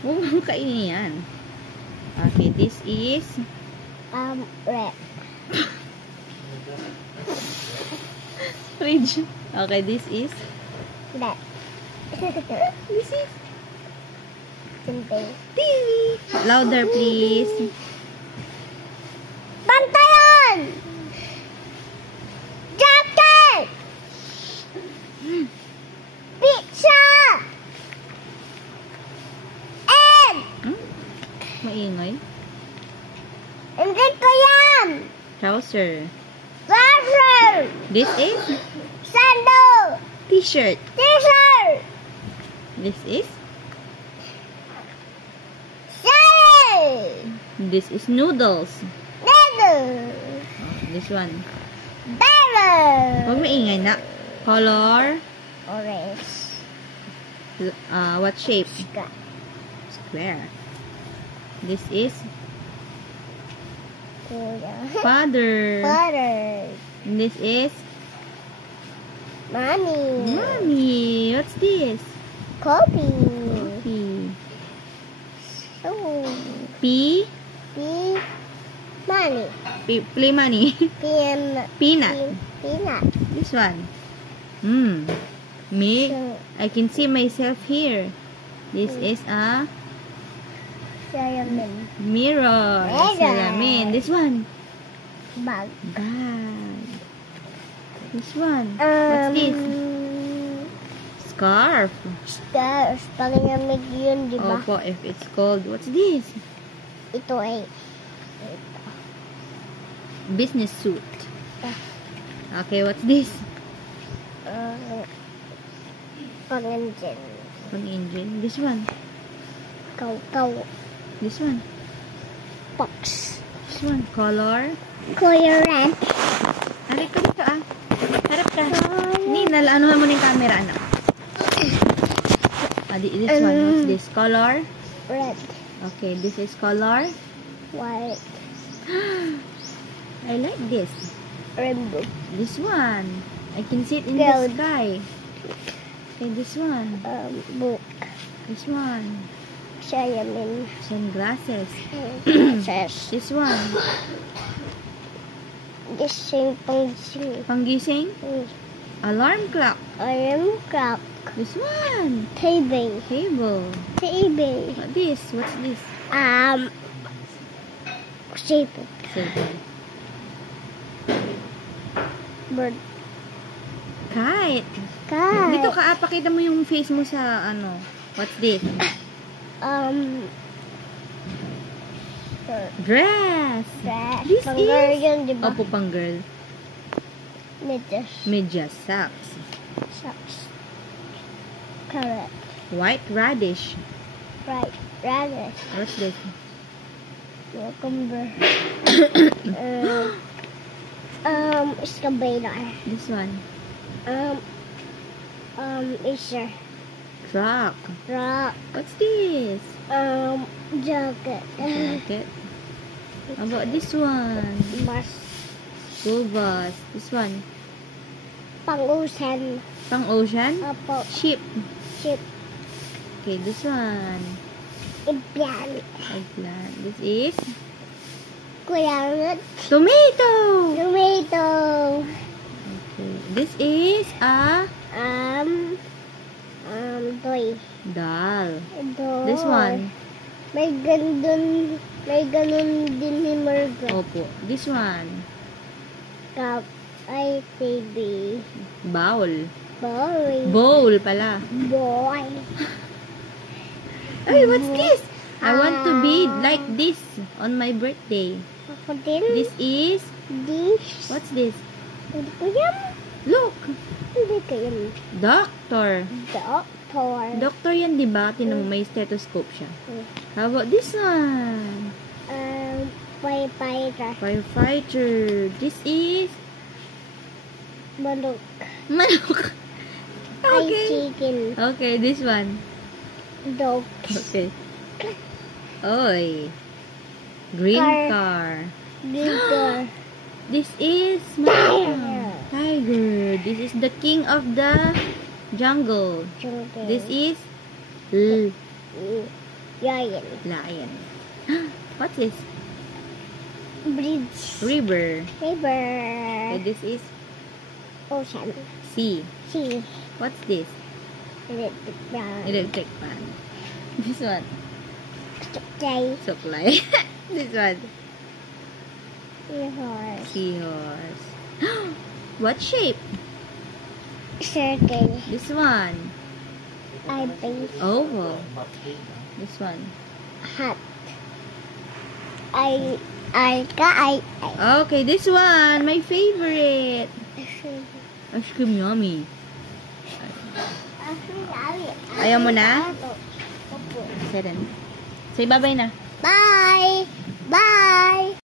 Huwag mo kainin yan. Okay, this is Red. fridge. Okay, this is Red. this is Simple. TV. Louder, please. Bantayan! Jacket! Pizza! And! Maingay. Hindi ko yan! Trouser. Trouser! This is Sandal! t-shirt. T-shirt! This is Salad! this is noodles. Noodle! This one. Barrel! Huwag maingay na. Color. Orange. What shape? Sky. Square. This is Kuya. father. Butter. This is Mommy. mommy. What's this? Coffee. P. So, P. money. Play money. Peanut. Peanut. Peanut. This one. Me. I can see myself here. This is a Cinnamon. mirror. Mirror. Salamin. This one. Bag. Bag. This one. What's this? Scarf. Stairs. Palinamig yun, di ba? Opo, if it's cold. What's this? Ito ay Business suit. Okay, what's this? pang-engine. An engine. This one. Kaw-kaw. This one. Box. This one. Color. Kuya Red. Harap ka dito ah. Harap ka. Hindi, nalaanuhan mo na yung camera, anak. This one. What's this? Color. Red. Okay, this is color. White. I like this. Rainbow. This one. I can see it in Gold. the sky. Okay, this one. Book. This one. Cinnamon. Sunglasses. Glasses. This one. Gising pang-gising. Panggising. Alarm clock. Alarm clock. This one. TV. Table. TV. What this? What's this? Shape. Table. Bird. Kite. Car. Dito ka, pakita mo yung face mo sa ano. What's this? Dress. Dress. This Pang-girl is... yun, di ba? Opo, pang girl. Medyas. Medyas. Socks. Socks. Carrot. White radish. Right. Radish. What's this? Cucumber. Excavator. This one. Isher. Truck. Rock. What's this? Jacket. Jacket. How about this one? Bus. School bus. This one. Pang-usan. Pang ocean. Apo. Ship. Chip. Okay, this one. Ibyan. Eggplant. This is Kuya Red. tomato. Tomato. Okay. This is a Toy. doll. Doll. This one. May ganun din ni Margaret. Opo. This one. Cup. Ay, TV. Bowl. Boy. Bowl pala. Boy. Hey, what's this? I want to be like this on my birthday. Ako din. This is... Dish. What's this? Hindi ko yan. Look. Hindi ko yan. Doctor. Doctor. Doctor yan, di ba? Tinan mo, may stethoscope siya. How about this one? Firefighter. Firefighter. This is... Manok. Manok. Ay, Okay. chicken. Okay, this one. Dog. Okay. Oy. Green car. Bigger. This is... Tiger. This is the king of the jungle. Jungle. This is... Lion. Lion. What's this? Bridge. River. River. So this is Ocean. sea. Sea. What's this? Electric fan. Electric fan. This one. Day. Supply. This one. Seahorse. Seahorse. What shape? Circle. This one. I base. Oval. This one. Hat. I. Okay, this one. My favorite. Ice cream yummy. Ayaw mo na? Say bye-bye na. Bye. Bye.